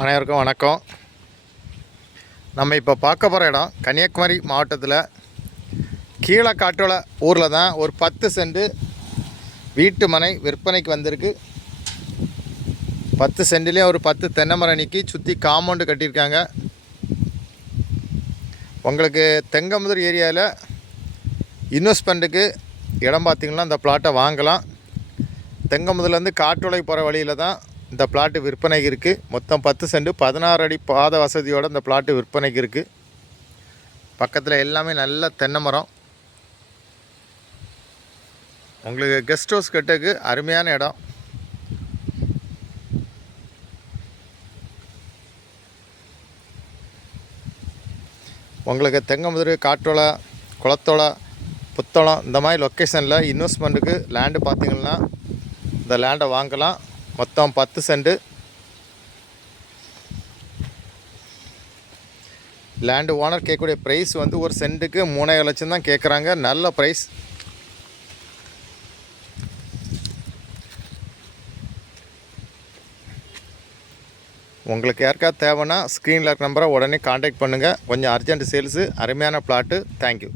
அனைவருக்கும் வணக்கம். நம்ம இப்போ பார்க்க போகிற இடம் கன்னியாகுமரி மாவட்டத்தில் கீழக்காட்டோல ஊரில் தான் ஒரு பத்து சென்ட் வீட்டு மனை விற்பனைக்கு வந்திருக்கு. பத்து சென்ட்லேயும் ஒரு பத்து தென்னை மரம் நீக்கி சுற்றி காம்பவுண்டு கட்டியிருக்காங்க. உங்களுக்கு தெங்கமுதூர் ஏரியாவில் இன்வெஸ்ட்மெண்ட்டுக்கு இடம் பார்த்திங்கன்னா இந்த பிளாட்டை வாங்கலாம். தெங்கமுதலேருந்து காற்றுலை போகிற வழியில் தான் இந்த பிளாட்டு விற்பனைக்கு இருக்குது மொத்தம் பத்து சென்ட் பதினாறு அடி பாத வசதியோடு இந்த பிளாட்டு விற்பனைக்கு இருக்குது பக்கத்தில் எல்லாமே நல்ல தென்னை மரம். உங்களுக்கு கெஸ்ட் ஹவுஸ் கட்டுக்கு அருமையான இடம். உங்களுக்கு தெங்கமுதிர் காட்டோலை குளத்தோலை புத்தளம் இந்த மாதிரி லொக்கேஷனில் இன்வெஸ்ட்மெண்ட்டுக்கு லேண்டு பார்த்தீங்கன்னா இந்த லேண்டை வாங்கலாம். மொத்தம் பத்து சென்ட் லேண்டு ஓனர் கேட்கக்கூடிய ப்ரைஸ் வந்து ஒரு சென்ட்டுக்கு மூணாயிரம் லட்சம் தான் கேட்குறாங்க. நல்ல ப்ரைஸ் உங்களுக்கு யாருக்காவது தேவைன்னா ஸ்க்ரீனில் இருக்க நம்பரை உடனே காண்டாக்ட் பண்ணுங்கள் கொஞ்சம் அர்ஜென்ட் சேல்ஸு அருமையான பிளாட்டு தேங்க்யூ